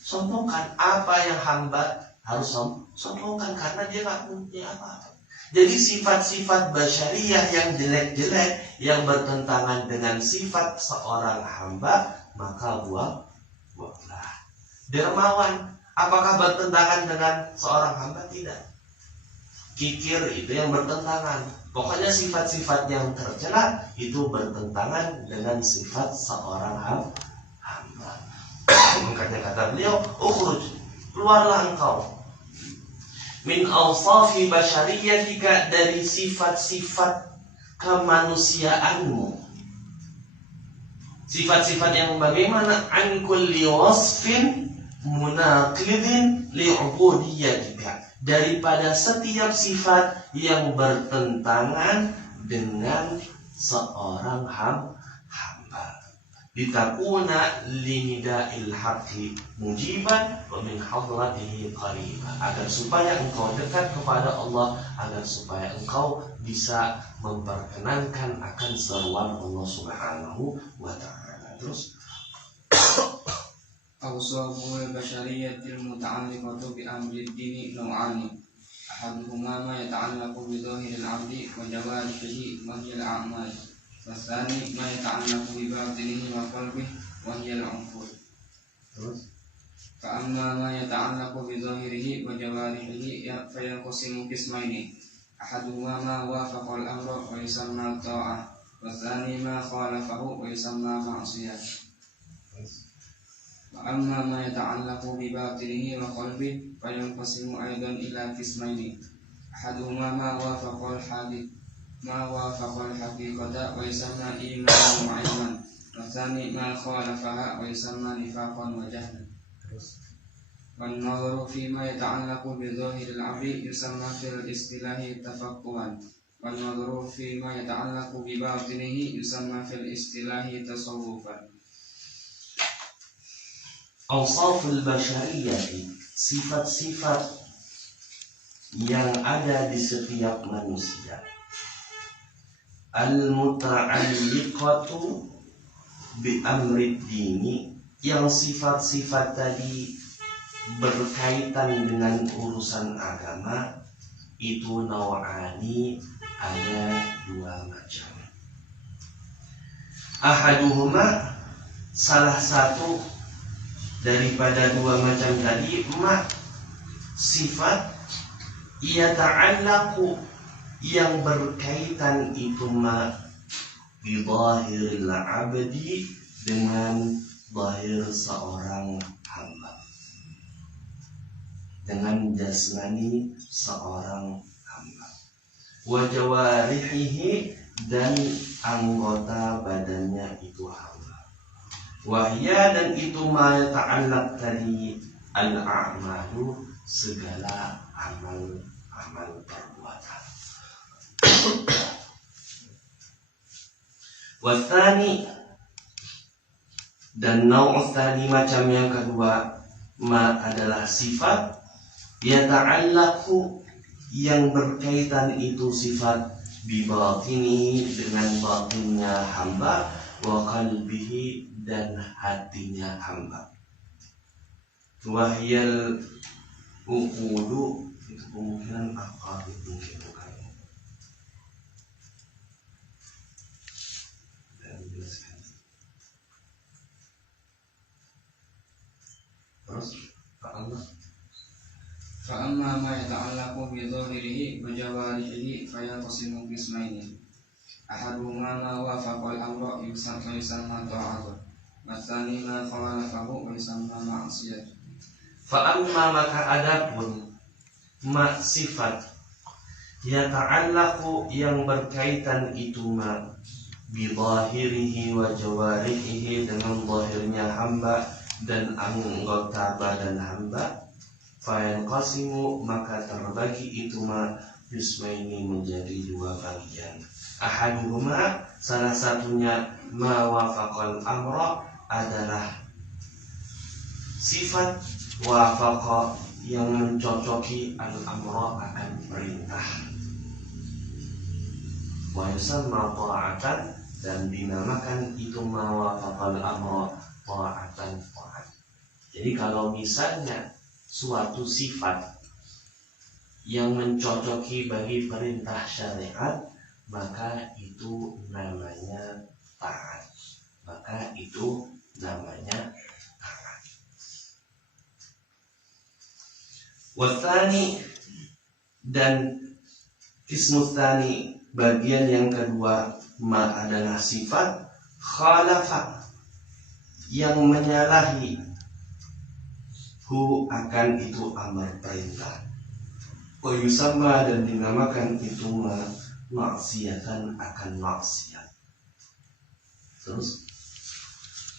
sombongkan? Apa yang hamba harus sombongkan? Karena dia nggak punya apa-apa. Jadi sifat-sifat basyariyah yang jelek-jelek yang bertentangan dengan sifat seorang hamba, maka buanglah. Dermawan, apakah bertentangan dengan seorang hamba? Tidak. Kikir itu yang bertentangan. Pokoknya sifat-sifat yang tercela itu bertentangan dengan sifat seorang hamba. Makanya kata beliau, ukhruj, keluarlah engkau min awsafi basyariyatika, dari sifat-sifat kemanusiaanmu. Sifat-sifat yang bagaimana? An kulli wasfin munaqidin li'ubudiyatika, daripada setiap sifat yang bertentangan dengan seorang hamba. Litakuna linida'il haqqi mujiban wa min hadratihi qariba, agar supaya engkau dekat kepada Allah, agar supaya engkau bisa memperkenankan akan seruan Allah Subhanahu wa ta'ala. Terus awsaful basyariyatil muta'alliqatu bi amri dini naw'ani, ahaduhuma ma yata'allaqu bi dhahiril 'abdi wa jawarihi wa hiya al-a'mal, wasani ma yata'allaqu bi batinihi wa qalbihi wa hiya al-'unfur. Fa amma ma yata'allaqu bi dhahirihi wa jawarihi fa yanqasimu qismaini, ahaduhuma ma wafaqa al-amra wa yusamma ta'ah, wasani ma khalafahu wa yusamma ma'siyah. Wa amma ma yata'allaqu bi batinihi wa qalbihi fa yanqasimu aidan ila qismaini, ahaduhuma ma wafaqa al-hadith ma wafaqal haqiqata wa yusamma imanan wa ilman, wa tsani ma khalafaha wa yusamma nifaqan wa jahlan. Wan nadharu fi ma yata'allaqu bi dhahiril 'abdi yusamma fil istilahi tafaqquhan, wan nadharu fi ma yata'allaqu bi batinihi yusamma fil istilahi tasawwufan. awsaful basyariyah, sifat-sifat yang ada di setiap manusia. Al-muta'alliqatu bi amri dini, yang sifat-sifat tadi berkaitan dengan urusan agama, itu naw'ani, ada dua macam. Ahaduhuma, salah satu daripada dua macam tadi, ma, sifat yata'allaqu, yang berkaitan itu ma bidhahiril 'abdi, dengan zahir seorang hamba, dengan jasmani seorang hamba, wa jawarihi, dan anggota badannya itu hamba, wahya, dan itu ma ta'allaq tadi al-a'malu, segala amal perbuatan. Wathani, dan naw' tsani, macam yang kedua, ma adalah sifat yata'allaqu, yang berkaitan itu sifat bi batini, dengan batinnya hamba, wa qalbihi, dan hatinya hamba. Wahyal uqulu, itu kemungkinan akal, mungkin bukan. Terus Fa amma ma yata'allaqu bi dhahirihi wa jawarihi fa yanqasimu qismaini, ahaduhuma ma wafaqa al-amra yusamma ta'atun, wa tsani ma khalafahu wa yusamma ma'siyah. Fa amma, maka adapun ma sifat yata'allaqu, yang berkaitan itu ma bi dhahirihi wa jawarihi, dengan zahirnya hamba dan anggota badan hamba, fayanqasimu, maka terbagi itu ma yusmaini, menjadi dua bagian. Ahaduhuma, salah satunya ma wafaqal amra, adalah sifat wafaqa, yang mencocoki al-amra, akan perintah, wa yusamma ta'atan, dan dinamakan itu ma wafaqal amra ta'atan, ta'at. Jadi kalau misalnya suatu sifat yang mencocoki bagi perintah syariat, maka itu namanya taat. Maka itu namanya taat. Wathani, dan kismus tsani, bagian yang kedua, ma adalah sifat khalafa, yang menyalahi hu akan itu amar perintah, wa yusamma, dan dinamakan itu maksiatan akan maksiat. Terus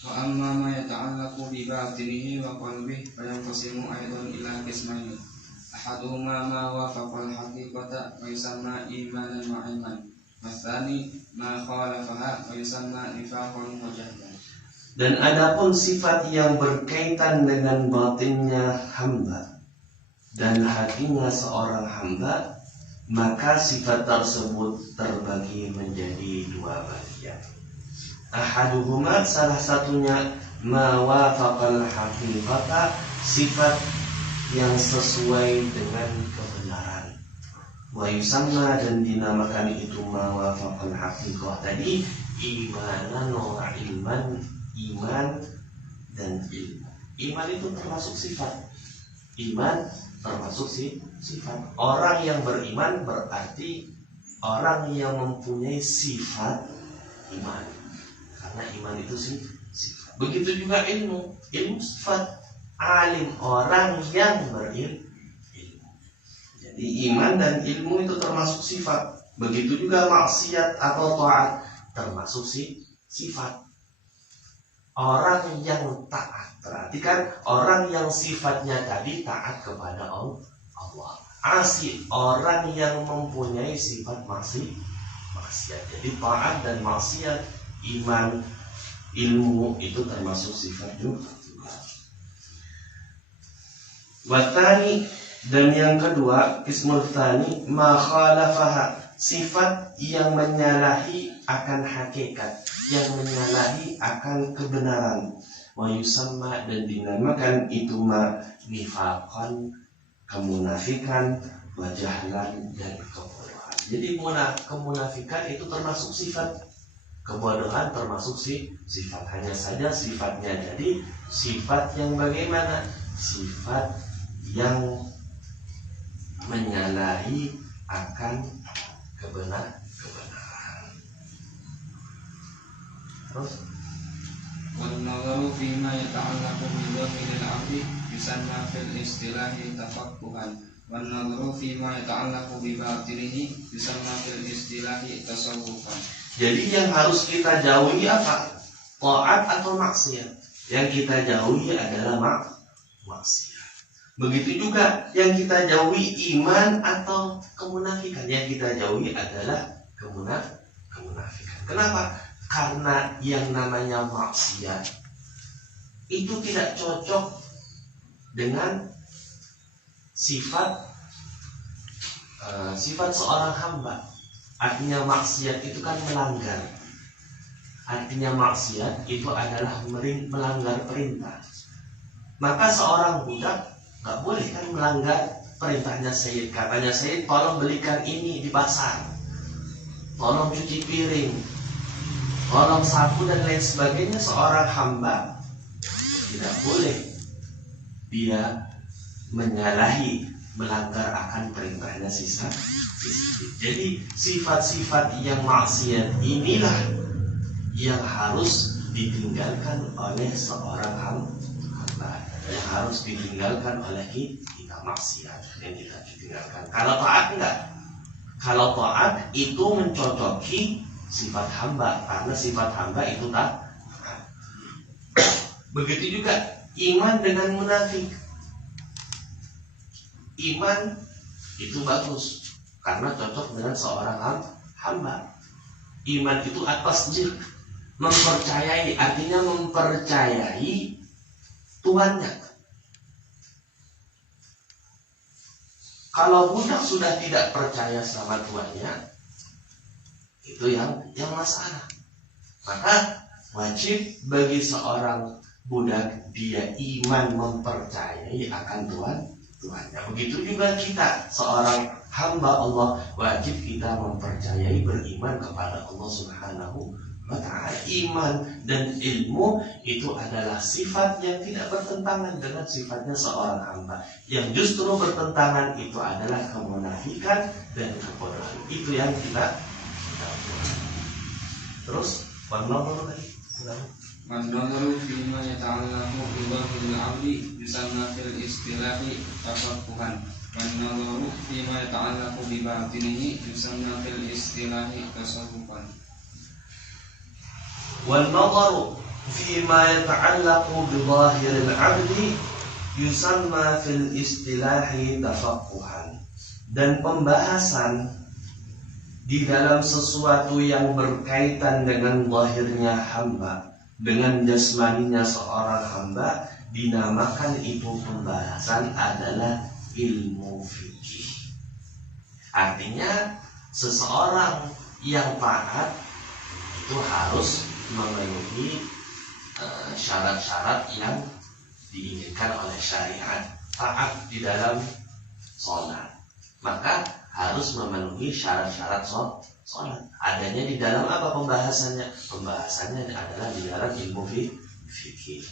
Wa amma ma yata'allaqu bi batinihi wa qalbihi fa yanqasimu aidan ila qismaini. Ahaduhuma ma wafaqa al-haqiqata wa yusamma imanan wa ilman. Watsani ma khalafaha wa yusamma nifaqan wa jahlan. Dan adapun sifat yang berkaitan dengan batinnya hamba dan hatinya seorang hamba, maka sifat tersebut terbagi menjadi dua bagian. Ahaduhuma, salah satunya, ma wafaqal haqiqata, sifat yang sesuai dengan kebenaran. Wa yusamma, dan dinamakan itu ma wafaqal haqiqah tadi imanan wa ilman, iman dan ilmu. Iman itu termasuk sifat. Iman termasuk sifat. Orang yang beriman berarti orang yang mempunyai sifat iman. Karena iman itu sifat. Begitu juga ilmu. Ilmu sifat. Alim, orang yang berilmu. Jadi iman dan ilmu itu termasuk sifat. Begitu juga maksiat atau taat termasuk sifat. Orang yang taat, perhatikan, orang yang sifatnya tadi taat kepada Allah. Asi, orang yang mempunyai sifat maksiat. Jadi taat dan maksiat, iman, ilmu itu termasuk sifat juga. Wathani, dan yang kedua, kismul tsani, ma khalafaha, sifat yang menyalahi akan hakikat, yang menyalahi akan kebenaran. Wa yusamma, dan dinamakan itu ma nifaqan, kemunafikan, wa jahlan, dan kebodohan. Jadi kemunafikan itu termasuk sifat, kebodohan termasuk sifat. Hanya saja sifatnya jadi sifat yang bagaimana? Sifat yang menyalahi akan kebenaran. Terus Wan-nadharu fima yata'allaqu bi dhahiril 'abdi yusamma fil istilahi tafaqquhan. Wan-nadharu fima yata'allaqu bi batinihi yusamma fil istilahi tasawwufan. jadi yang harus kita jauhi apa? Taat atau maksiat? Yang kita jauhi adalah maksiat. Begitu juga yang kita jauhi iman atau kemunafikan. Yang kita jauhi adalah kemunafikan. Kenapa? Karena yang namanya maksiat itu tidak cocok dengan sifat seorang hamba. Artinya maksiat itu kan melanggar. Artinya maksiat itu adalah melanggar perintah. Maka seorang budak gak boleh kan melanggar perintahnya Sayyid. Katanya Sayyid, tolong belikan ini di pasar, tolong cuci piring, tolong sapu dan lain sebagainya. Seorang hamba tidak boleh dia menyalahi, melanggar akan perintahnya sisa. Jadi sifat-sifat yang maksiat inilah yang harus ditinggalkan oleh seorang hamba, yang harus ditinggalkan oleh kita. Maksiat yang kita tinggalkan. Kalau taat enggak. Kalau taat itu mencocoki sifat hamba, karena sifat hamba itu taat. Begitu juga iman dengan munafik. Iman itu bagus karena cocok dengan seorang hamba. Iman itu at-tasdiq, mempercayai, artinya mempercayai Tuhannya. Kalau budak sudah tidak percaya sama tuannya, itu yang masalah. Maka wajib bagi seorang budak dia iman, mempercayai akan Tuhan. Tuhannya. Begitu juga kita seorang hamba Allah, wajib kita mempercayai, beriman kepada Allah Subhanahu wa ta'ala. Iman dan ilmu itu adalah sifat yang tidak bertentangan dengan sifatnya seorang hamba. Yang justru bertentangan itu adalah kemunafikan dan kebodohan. Itu yang kita terus Wan-nadharu tadi. Wan-nadharu fima yata'allaqu bi dhahiril 'abdi yusamma fil istilahi tafaqquhan. Wan-nadharu fima yata'allaqu bi batinihi yusamma fil istilahi tasawwufan. Wan-nadharu fima yata'allaqu bi dhahiril 'abdi yusamma fil istilahi tafaqquhan. Dan pembahasan di dalam sesuatu yang berkaitan dengan zahirnya hamba, dengan jasmaninya seorang hamba, dinamakan itu pembahasan adalah ilmu fikih. Artinya seseorang yang taat itu harus memenuhi syarat-syarat yang diinginkan oleh syariat. Taat di dalam sholat, maka harus memenuhi syarat-syarat sholat. Adanya di dalam apa pembahasannya? Pembahasannya adalah di dalam ilmu fikih.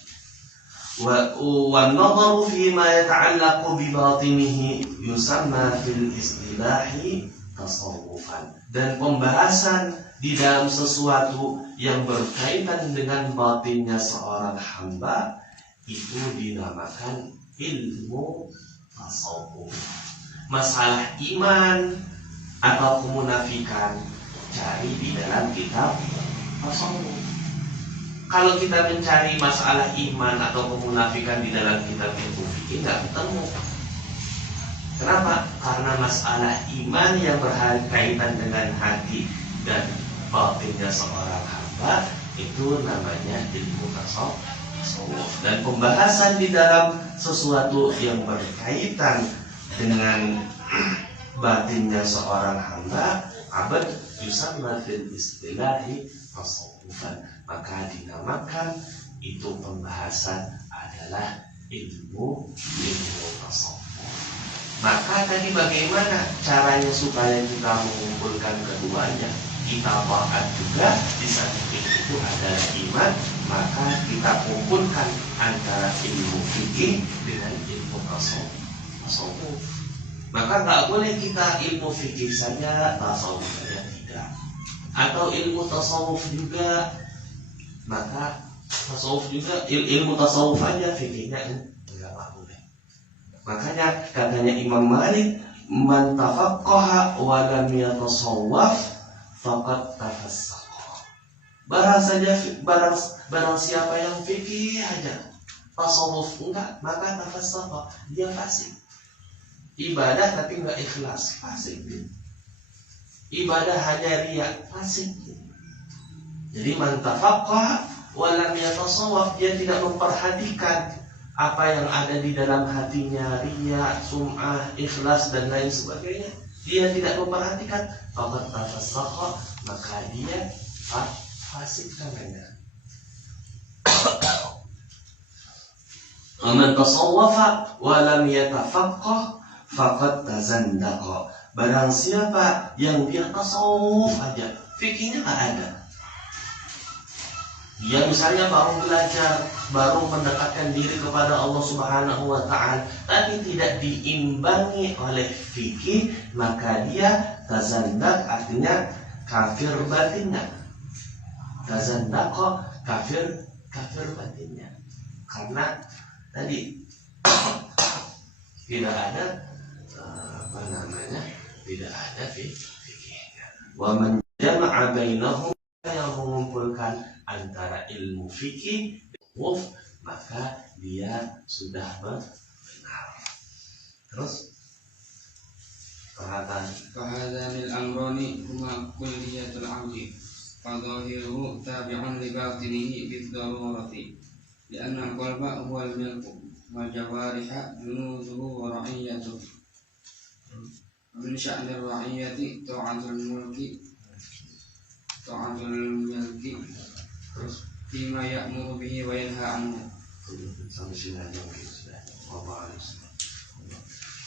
Wan-nadharu fima yata'allaqu bi batinihi yusamma fil istilahi tasawwufan. Dan pembahasan di dalam sesuatu yang berkaitan dengan batinnya seorang hamba itu dinamakan ilmu tasawuf. Masalah iman atau kemunafikan cari di dalam kitab tasawuf. Kalau kita mencari masalah iman atau kemunafikan di dalam kitab ilmu fikih nggak ketemu. Kenapa? Karena masalah iman yang berkaitan dengan hati dan batinnya seorang hamba itu namanya ilmu tasawuf. Dan pembahasan di dalam sesuatu yang berkaitan dengan batinnya seorang hamba, abad yusamma fil istilahi tasawufan, maka dinamakan itu pembahasan adalah ilmu tasawuf. Maka tadi bagaimana caranya supaya kita mengumpulkan keduanya? Kita taat juga, di samping itu adalah iman, maka kita kumpulkan antara ilmu fikih dengan ilmu tasawuf. Maka nggak boleh kita ilmu fikih saja, tasawuf saja tidak. Atau ilmu tasawuf juga, maka tasawuf juga ilmu tasawuf aja, fikihnya enggak boleh. Makanya katanya Imam Malik, man tafaqqaha wa lam yatasawwaf faqad tafassaqa. Barang siapa yang fikih aja, tasawuf enggak, maka tafassaqa, dia fasik. Ibadah tapi nggak ikhlas, fasik. Ibadah hanya riya, fasik. Jadi man tafaqqaha wa lam yatasawwaf, dia tidak memperhatikan apa yang ada di dalam hatinya, riya, sum'ah, ikhlas dan lain sebagainya. Dia tidak memperhatikan, faqad tafassaqa, maka dia fasik namanya. Wa man tasawwafa wa lam yatafaqqah faqad tazandaqa. Barang siapa yang dia tasawuf aja, fikihnya nggak ada, dia misalnya baru belajar, baru mendekatkan diri kepada Allah Subhanahu wa ta'ala, tapi tidak diimbangi oleh fikih, maka dia tazandak, artinya kafir batinnya. Tazandaqa, kafir batinnya. Karena tadi tidak ada tidak ada fikihnya. Wa man jama'a bainahum, yang mengumpulkan antara ilmu fikih dan maka dia sudah benar. Terus Fahadhanil amrani huma kulliyatul 'abdi fadhahiruhu tabi'un li batinihi bid-darurati li'anna al-qalba huwa al-milku wal jawariha junuduhu wa ra'iyatuhu. Min sya'nir ra'iyati ta'atul mulki terus fima ya'muru bihi wa yanha anhu. Sampai sini aja mungkin sudah.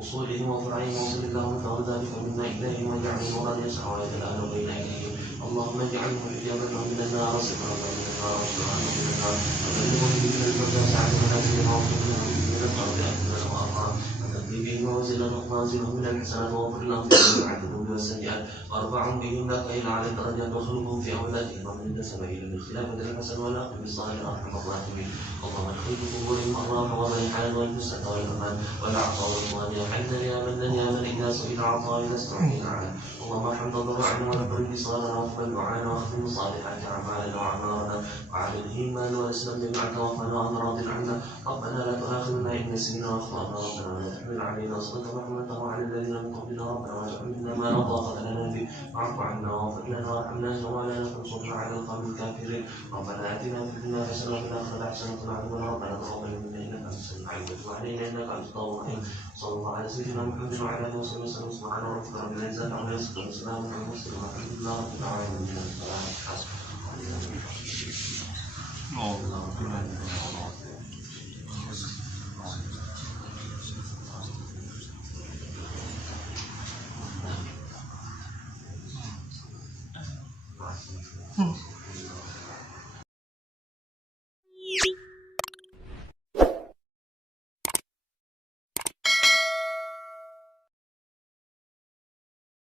أصولهم وفرعهم وصل اللهم فهو ذلك منا إليهم واجعله مراد يسعى ويتلأل بين أيديهم اللهم اجعله حجابا من النار سترا من النار وسرعا من النار وبلغهم من الفردوس عن منازلهم وارزقهم من الأرض أكمل وأرحم وتقضي بهم وزلا وخازنهم من الحسنات واغفر لهم في عن الذنوب والسيئات وارفعهم بهم لك إلى على الدرجات وخلقهم في أولادهم ومن النسب إلى الخلافة الحسن والعقل بالصالح أرحم الراحمين اللهم ادخل في قبورهم الراحة والريحان والجسة والأمان والعطاء والرضوان يا حينا يا من يا من إذا سئل عطاء إذا استعين عنه اللهم ارحم ضرعنا ولكل انتصارنا واقبل دعانا واختم صالحات أعمالنا وأعمارنا وعلى الإيمان والإسلام بما توفنا وأن راض عنا ربنا لا تؤاخذنا إن نسينا وأخطأنا ربنا ولا تحمل علينا صلة رحمته وعلى الذين من قبلنا ربنا ولا تحملنا ما لا طاقة لنا به واعف عنا واغفر لنا وارحمنا ولا تنصرنا على القوم الكافرين ربنا آتنا في الدنيا حسنة وفي الآخرة حسنة وقنا ربنا تقبل منا إنك أنت السميع العليم وتب علينا إنك أنت التواب الرحيم صلى الله على سيدنا محمد وعلى آله وصحبه وسلم سبحان ربك رب العزة عما يصفون وسلام على المرسلين والحمد لله رب العالمين Hmm.